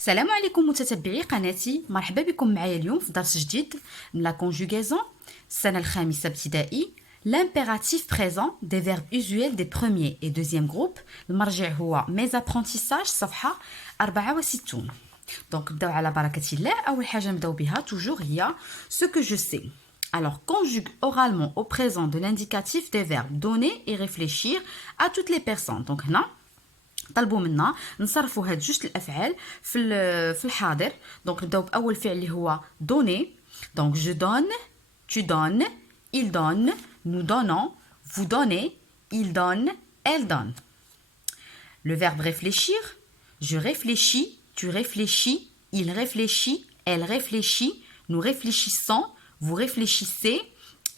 السلام عليكم متتبعي قناتي، مرحبا بكم معايا اليوم في درس جديد من لا كونجوغازون السنة الخامسة ابتدائي. l'impératif présent des verbes usuels des premiers et deuxième groupes. المرجع هو mes apprentissages صفحة 64. دونك نبداو على بركة الله. أول حاجة نبداو بها toujours هي ce que je sais. Alors, conjugue oralement au présent de l'indicatif des verbes donner et réfléchir à toutes les personnes. Donc, هنا طلبوا منا نصرفوا هاد جوج الافعال في الحاضر. دونك نبداو باول فعل اللي هو دوني. دونك je donne, tu donnes, il donne, nous donnons, vous donnez, il donne, elle donne. Le verbe réfléchir, je réfléchis, tu réfléchis, il réfléchit, elle réfléchit, nous réfléchissons, vous réfléchissez,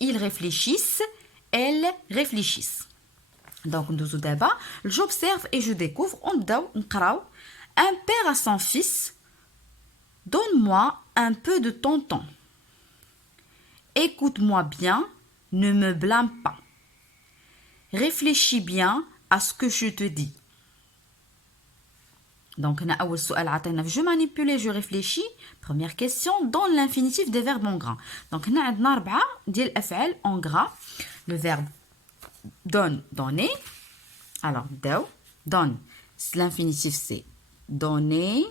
ils réfléchissent, elles réfléchissent. Donc, ندوزو دابا j'observe et je découvre. ونبداو نقراو. Un père à son fils, donne-moi un peu de ton temps. Écoute-moi bien, ne me blâme pas. Réfléchis bien à ce que je te dis. Donc, هنا أول سؤال عطينا في je manipule, je réfléchis. Première question, dans l'infinitif des verbes en gras. Donc, هنا عندنا 4 ديال الأفعال en gras. Le verbe donne, donner. Alors, donne, l'infinitif c'est donner.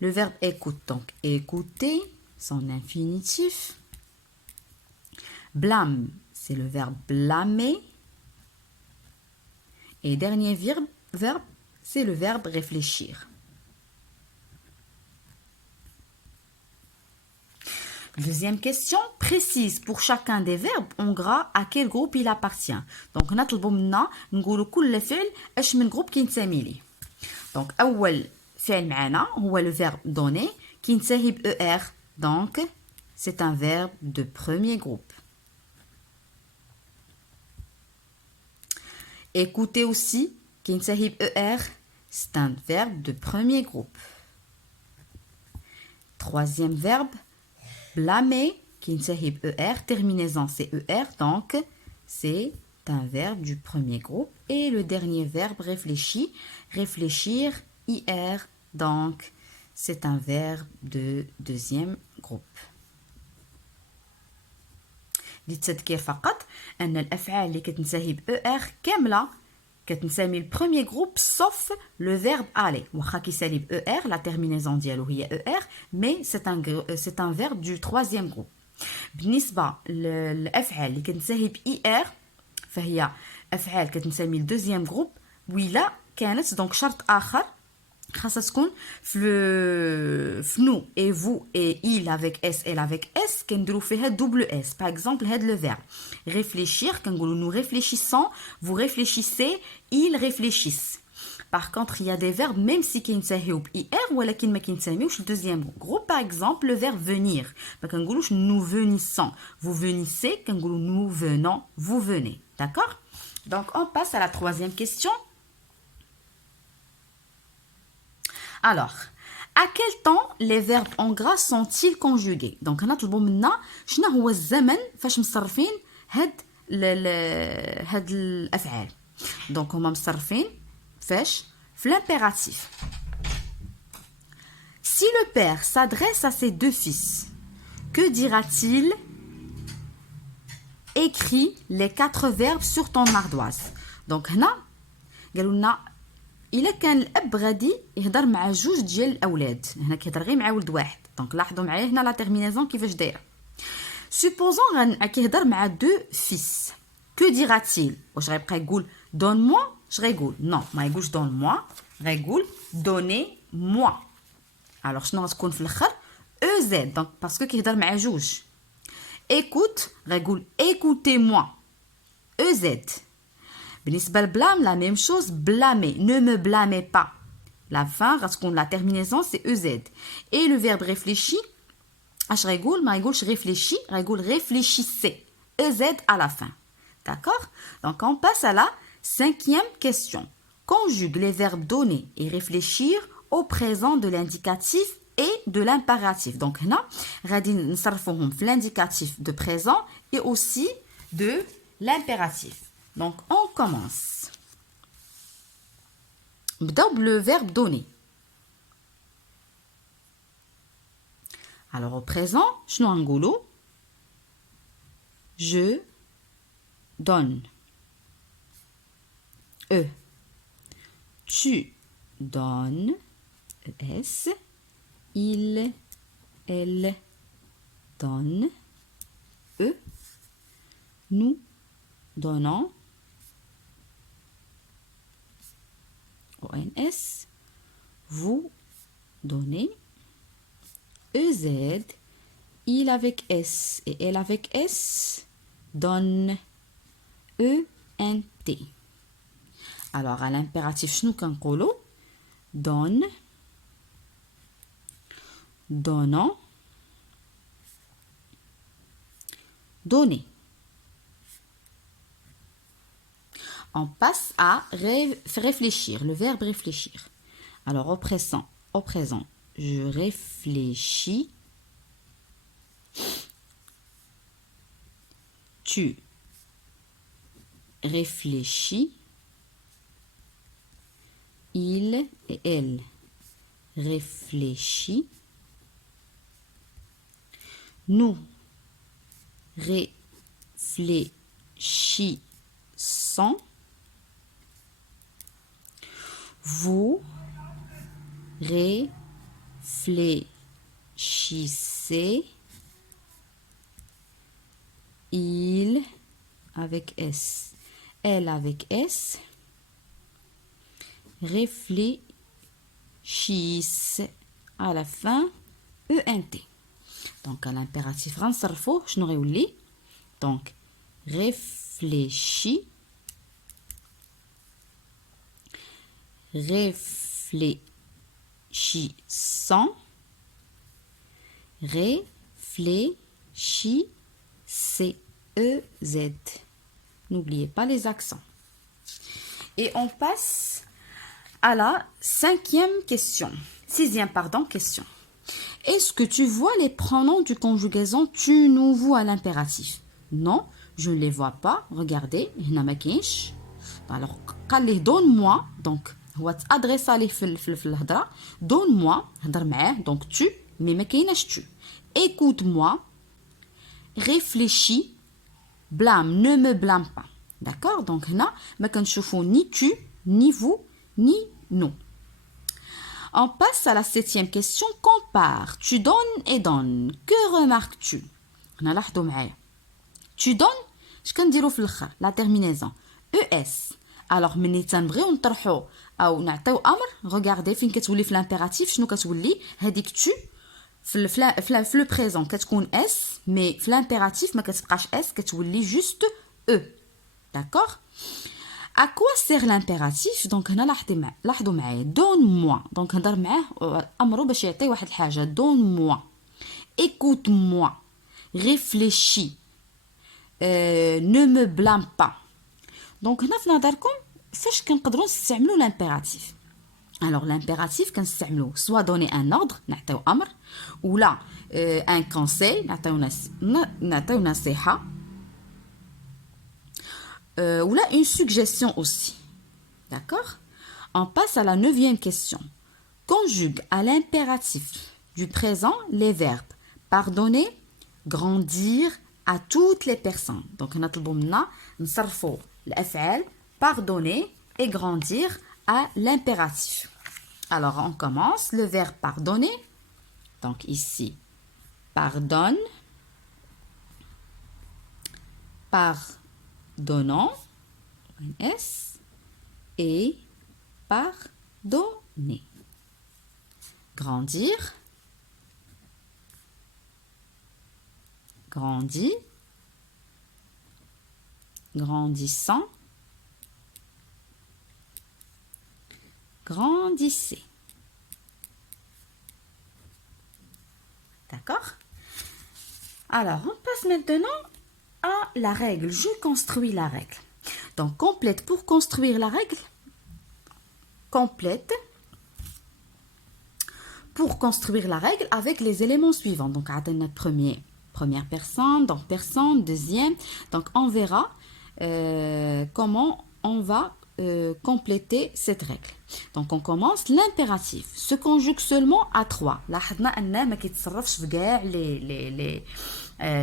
Le verbe écoute, donc écouter, son infinitif. Blâme, c'est le verbe blâmer. Et dernier verbe, c'est le verbe réfléchir. Deuxième question, précise pour chacun des verbes en gras à quel groupe il appartient. Donc, نطلبوا منا نقولوا كل فعل اش من groupe كينتمي ليه. Donc, أول فعل معنا هو le verbe donner كينتهي ب ER. Donc, c'est un verbe de premier groupe. Écouter aussi كينتهي ب ER. C'est un verbe de premier groupe. Troisième verbe, blâmer, qui s'écrit ER, terminaison c'est ER, donc c'est un verbe du premier groupe. Et le dernier verbe, réfléchir, réfléchir, IR, donc c'est un verbe de deuxième groupe. للتذكير فقط أن الأفعال اللي كتنتهي ب ER كاملة كتنسمي le premier groupe sauf le verbe aller. واخا كيسالي ب ER la terminaison ديالو هي ER mais c'est un verbe du troisième groupe. بالنسبة للأفعال اللي كتنتهي ب ER فهي أفعال كتنسمي le deuxième groupe وإلا كانت دونك شرط آخر خاصها تكون في nous et vous et il avec S elle avec S كنديرو فيها double S. Par exemple هاد le verbe réfléchir كنقولوا nous réfléchissons, vous réfléchissez, ils réfléchissent. Par contre il y a des verbes même si كينتهيو ب IR ولكن ما كينتسميوش le deuxième groupe. Par exemple le verbe venir ما كنقولوش nous venissons, vous venissez كنقولوا nous venons, vous venez. D'accord? Donc on passe à la troisième question. Alors, à quel temps les verbes en gras sont-ils conjugués? Donc, هنا طلبوا منا شنو هو الزمن فاش مصرفين هاد الأفعال. Donc, هما مصرفين فاش في l'impératif. Si le père s'adresse à ses deux fils, que dira-t-il? Écris les 4 verbes sur ton ardoise. Donc, هنا قالوا لنا إلا كان الأب غادي يهضر مع جوج ديال الأولاد. هنا كيهضر غير مع ولد واحد. دونك لاحظوا معايا هنا لا تيرمينيزون كيفاش دايره. سوبوزون كيهضر مع دو فيس. كو ديراتيل؟ واش غيبقى يقول دون موا؟ اش غيقول؟ نو ما يقولش دون موا، غيقول دوني موا. الوغ شنو غتكون في الاخر؟ او زد. دونك باسكو كيهضر مع جوج. ايكوت غيقول ايكوتي موا، او زد. بالنسبة لبلام la même chose, blâmer, ne me blâmez pas. La fin, la terminaison c'est EZ. Et le verbe réfléchir, اش غيقول؟ ما يقولش réfléchir, غيقول réfléchissez. EZ à la fin. D'accord? Donc on passe à la 5e question. Conjugue les verbes donner et réfléchir au présent de l'indicatif et de l'impératif. Donc هنا غادي نصرفوهم في l'indicatif de présent et aussi de l'impératif. Donc, on commence. Le verbe donner. Alors, au présent, شنو غنقولوا? Je donne. E. Tu donnes. S. Il, elle donne. E. Nous donnons. ONS. Vous donnez. EZ. Il avec S et elle avec S donne. ENT. Alors, à l'impératif, شنو كنقولوا? Donne. Donnant. Donner. On passe à réfléchir, le verbe réfléchir. Alors, au présent, je réfléchis. Tu réfléchis. Il et elle réfléchit. Nous réfléchissons. Vous réfléchissez. Il avec S. Elle avec S. Réfléchissent. À la fin, ENT. Donc, à l'impératif, غنصرفو شنو غيولي? Donc, réfléchis. Réfléchissant. Réfléchissez. EZ. N'oubliez pas les accents. Et on passe à la sixième question. Est-ce que tu vois les pronoms du conjugaison tu, nous, vous à l'impératif? Non, je ne les vois pas. Regardez, هنا ما كاينش. Alors, قال ليه donne-moi, donc هو تادريس عليه في الهضره. Donne-moi, هضر معاه, donc tu, mais ما كايناش tu. Écoute-moi, réfléchis, blâme, ne me blâme pas. D'accord? Donc هنا ما كنشوفوا ni tu, ni vous, ni nous. On passe à la septième question. Compare. Tu donnes et donnes. Que remarques-tu? هنا لاحظوا معايا. Tu donnes, اش كنديروا في الاخر؟ لا تيرمينيزون اس. alors ملي تنبغيو نطرحوا او نعطيو امر، regardez فين كتولي في لامبيراتيف شنو كتولي هذيك tu في لو بريزون كتكون اس، مي في لامبيراتيف ما كتبقاش اس، كتولي جوست او. داكوغ. À quoi sert l'impératif? Donc هنا لاحظوا معايا donne-moi. donc هضر معاه امره باش يعطي واحد الحاجه. donne-moi. écoute-moi. réfléchis. ne me blâme pas. donc هنا في نظركم فاش كنقدروا نستعملوا l'impératif؟ alors l'impératif كنستعملوه soit donner un ordre نعطيو امر، ولا un conseil نعطيو نصيحه، ou là une suggestion aussi. D'accord? On passe à la neuvième question. Conjugue à l'impératif du présent les verbes pardonner, grandir à toutes les personnes. Donc نطلبوا منا نصرفوا الأفعال pardonner et grandir à l'impératif. Alors on commence le verbe pardonner. Donc ici pardonne, pardonnant, S, et pardonner. Grandir, grandit, grandissant, grandissez. D'accord? Alors, on passe maintenant à la règle. Je construis la règle. Donc, complète pour construire la règle. Complète pour construire la règle avec les éléments suivants. Donc, à notre première personne, donc personne, deuxième. Donc, on verra comment on va compléter cette règle. Donc on commence. L'impératif se conjugue seulement à 3. لاحظنا أنه ما كيتصرفش في كاع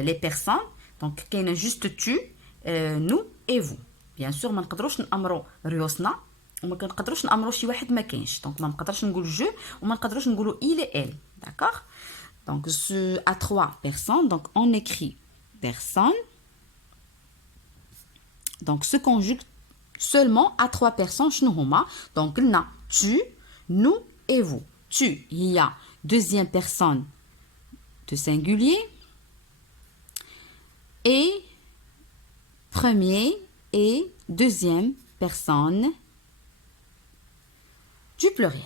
les personnes. Donc كاينه juste tu, nous et vous. Bien sûr ما نقدروش نأمروا ريوسنا وما كنقدروش نأمروا شي واحد ما كاينش. Donc ما نقدرش نقول je وما نقدروش نقولوا il et elle. D'accord? Donc à 3 personnes. Donc on écrit personne. Donc se conjugue seulement à 3 personnes. Donc là, tu, nous et vous. Tu, il y a deuxième personne de singulier et premier et deuxième personne du pluriel.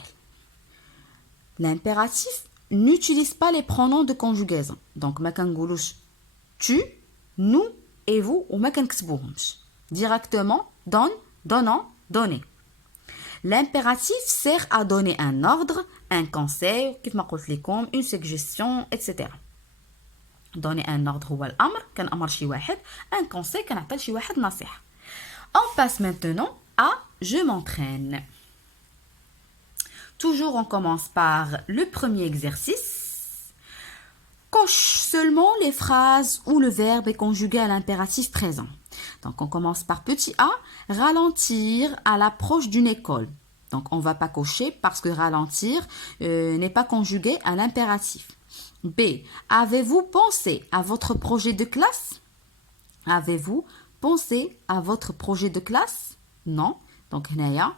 L'impératif n'utilise pas les pronoms de conjugaison. Donc ما كنقولوش tu, nous et vous ou ما كنكتبوهمش. Directement, donne, donnant, donner. L'impératif sert à donner un ordre, un conseil, une suggestion, etc. Donner un ordre هو الأمر كنأمر شي واحد, un conseil كنعطي لشي واحد نصيحة. On passe maintenant à je m'entraîne. Toujours on commence par le premier exercice. Coche seulement les phrases où le verbe est conjugué à l'impératif présent. Donc on commence par petit a, ralentir à l'approche d'une école. Donc on ne va pas cocher parce que ralentir n'est pas conjugué à l'impératif. B, avez-vous pensé à votre projet de classe? Avez-vous pensé à votre projet de classe? Non. Donc هنايا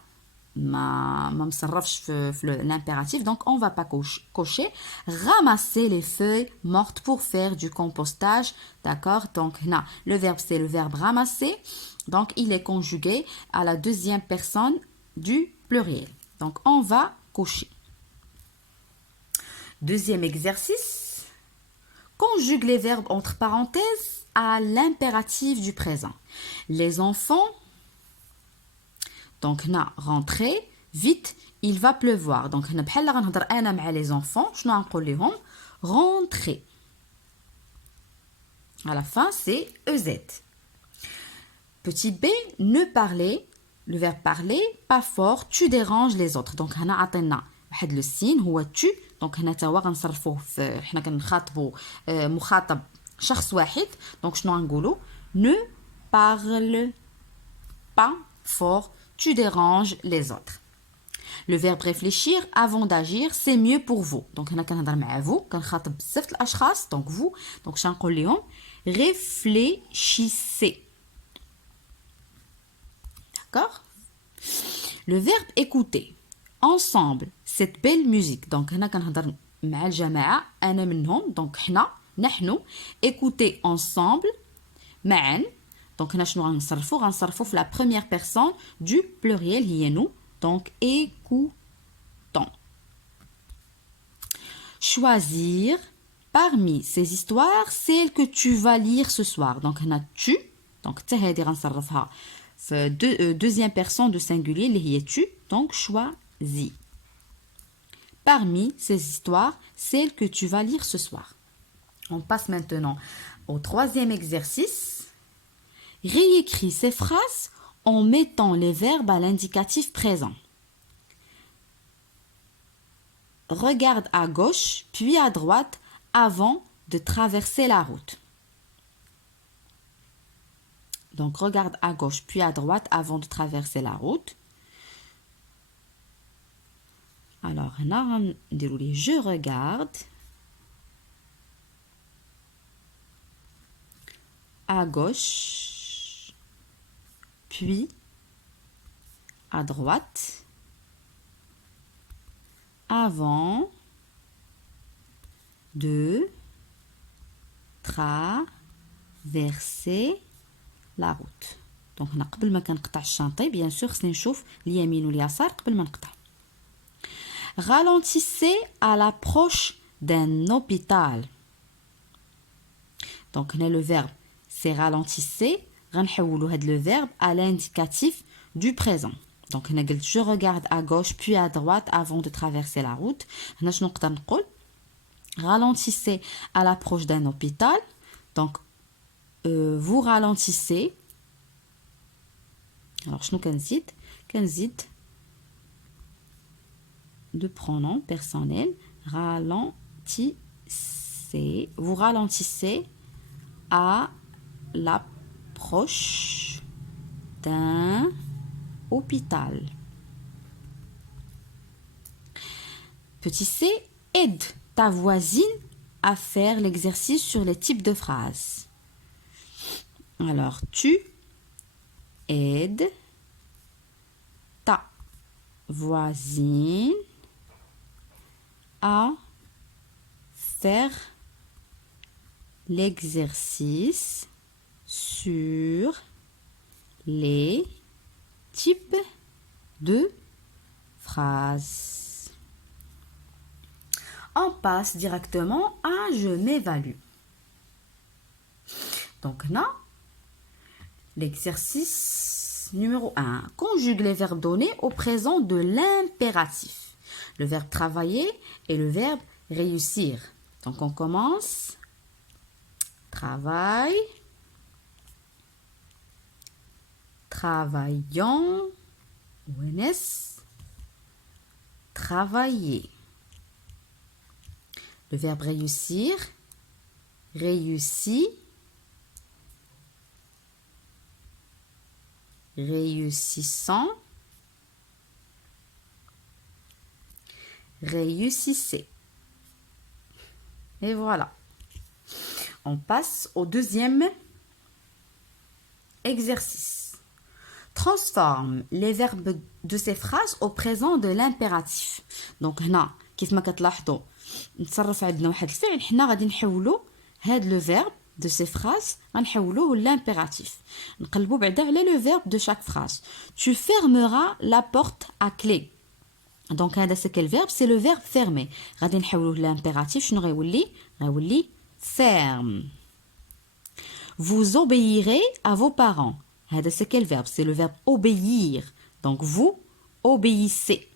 ما مصرفش في l'impératif, donc on va pas cocher. Ramasser les feuilles mortes pour faire du compostage, d'accord? Donc là, le verbe c'est le verbe ramasser, donc il est conjugué à la deuxième personne du pluriel, donc on va cocher. Deuxième exercice, conjugue les verbes entre parenthèses à l'impératif du présent. Les enfants, donc na rentrer vite, il va pleuvoir. Donc هنا بحال غنهضر انا مع les enfants, شنو غنقول لهم؟ rentrer. À la fin c'est EZ. Petit b, ne parler, le verbe parler pas fort, tu déranges les autres. Donc هنا عطينا واحد لو سين هو tu. Donc هنا تا هو غنصرفوه في حنا كنخاطبوا مخاطب شخص واحد. Donc شنو غنقولوا؟ ne parle pas fort, tu déranges les autres. Le verbe réfléchir avant d'agir, c'est mieux pour vous. Donc هنا كنهضر مع vous, كنخاطب بزاف الاشخاص, donc vous. Donc شنقول لهم réfléchissez. D'accord? Le verbe écouter. Ensemble, cette belle musique. Donc هنا كنهضر مع الجماعة, أنا منهم. Donc حنا, نحن, écouter ensemble, معا. Donc هنا شنو غنصرفو في la première personne du pluriel هي nous. Donc écoutons. Choisir parmi ces histoires celle que tu vas lire ce soir. Donc هنا tu. Donc حتى هادي غنصرفها في deuxième personne de singulier اللي هي tu. Donc choisis. Parmi ces histoires celle que tu vas lire ce soir. On passe maintenant au troisième exercice. Réécris ces phrases en mettant les verbes à l'indicatif présent. Regarde à gauche, puis à droite avant de traverser la route. Donc, regarde à gauche, puis à droite avant de traverser la route. Alors, je regarde à gauche, puis à droite, avant de traverser la route. Donc هنا قبل ما كنقطع الشانطي bien sûr خصني نشوف اليمين واليسار قبل ما نقطع. Ralentissez à l'approche d'un hôpital. Donc هنا le verbe c'est ralentissez. غنحولوا هاد le verbe à l'indicatif du présent. Donc هنا قلت je regarde à gauche puis à droite avant de traverser la route. هنا شنو نقدر نقول؟ Ralentissez à l'approche d'un hôpital. Donc vous ralentissez. Alors شنو كنزيد؟ كنزيد de pronom personnel ralentissez. Vous ralentissez à l'approche d'un hôpital. Petit c, aide ta voisine à faire l'exercice sur les types de phrases. Alors, tu aides ta voisine à faire l'exercice sur les types de phrases. On passe directement à je m'évalue. Donc là, l'exercice numéro 1. Conjugue les verbes donnés au présent de l'impératif. Le verbe travailler et le verbe réussir. Donc on commence. Travail. Travaillant. ONS. Travailler. Le verbe réussir. Réussit. Réussissant. Réussissez. Et voilà. On passe au deuxième exercice. Transforme les verbes de ces phrases au présent de l'impératif. Donc هنا كيف ما كتلاحظوا نتصرف عندنا واحد الفعل حنا غادي نحولوا هاد لو verbe de ces phrases غنحولوه l'impératif. نقلبوا بعدا على le verbe de chaque phrase. Tu fermeras la porte à clé. Donc هذا c'est quel verbe? C'est le verbe fermer. غادي نحولوه l'impératif شنو غيولي ferme. Vous obéirez à vos parents. هذا c'est quel verbe? C'est le verbe obéir. Donc vous obéissez.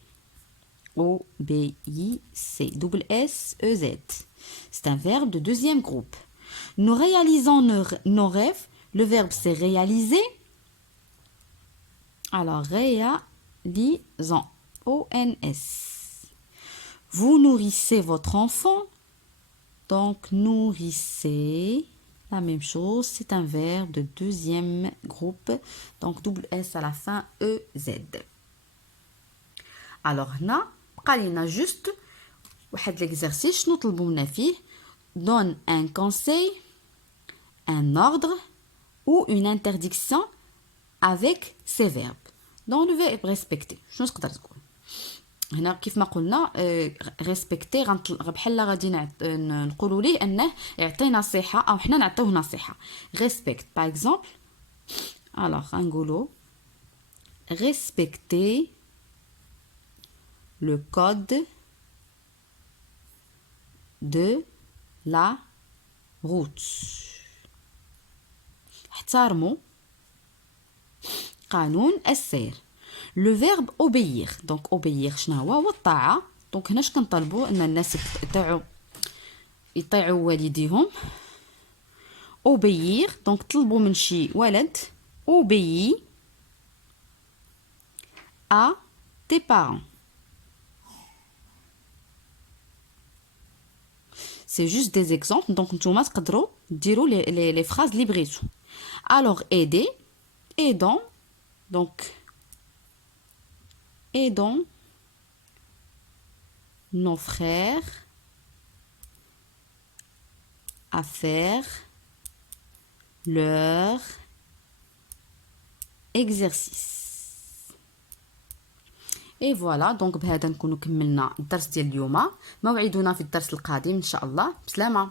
Obéissez. Double S E Z. C'est un verbe de deuxième groupe. Nous réalisons nos rêves. Le verbe c'est réaliser. Alors réalisons. ONS. Vous nourrissez votre enfant. Donc nourrissez. La même chose, c'est un verbe de deuxième groupe. Donc double S à la fin, EZ. Alors هنا بقى لينا juste واحد l'exercice شنو طلبوا لنا فيه. Donne un conseil, un ordre ou une interdiction avec ces verbes. Dans le verbe respecter. شنو تقدر تقول؟ هنا كيف ما قلنا ريسبكتي بحال غادي نقولوا ليه انه يعطي نصيحه او حنا نعطيوه نصيحه. ريسبكت باغ اكزومبل. alors غنقولوا respecter le code de la route. احترموا قانون السير. Le verbe obéir. Donc obéir شنو هو الطاعة. Donc هنا اش كنطلبوا ان الناس يطيعوا والديهم. obéir. Donc طلبوا من شي ولد obéis à tes parents. C'est juste des exemples. Donc نتوما تقدروا ديروا les phrases اللي بغيتو. Alors aider. Aidons. Donc aidons nos frères à faire leur exercice. Et voilà, donc بهذا نكونوا كملنا الدرس ديال اليوم. موعدنا في الدرس القادم ان شاء الله. بسلامة.